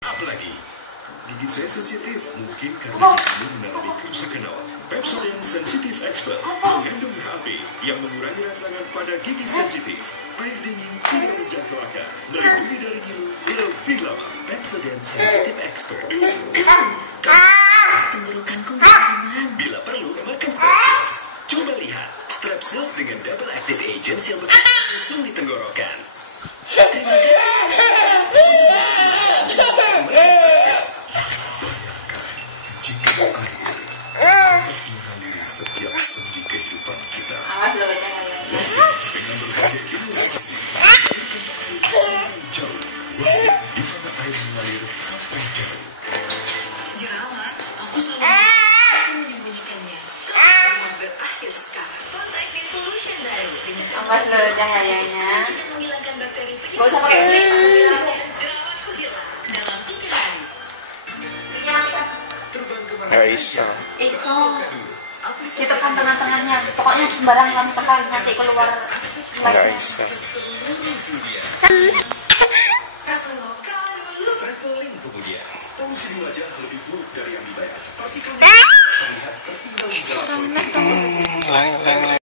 Apalagi gigi saya sensitif, mungkin karena kamu mengalami kerusakan awal. Pepsodent Sensitive Expert mengandung HP yang mengurangi rangsangan pada gigi sensitif. Air dingin tidak menjangkau akar, melindungi dari nyeri lebih lama. Pepsodent Sensitive Expert. Tenggorokanku aman. Bila perlu, makan Strepsils. Coba lihat, Strepsils dengan double active agents yang bekerja langsung di tenggorokan. Terima kasih. Bayangkan jika air dapat mengaliri setiap sendi kehidupan kita. Awas lo jangan. Dengan berbagai inovasi, air jauh, di mana air mengalir sampai jauh. Jerawat, aku selalu menyembunyikannya. Semua berakhir sekarang. Acne Solution baru dengan Awas lo cahayanya. menghilangkan bakteri Gak usah pakai mic. jerawatku hilang dalam 3 hari. Terbang ke mana Nggak bisa. Iso. Ditekan tengah-tengahnya. Pokoknya sembarang kamu tekan nanti keluar Nggak flashnya. bisa. Traveling kemudian, polusi wajah lebih buruk dari yang dibayangkan. Partikel terlihat tertinggal di dalam kulit. Lang.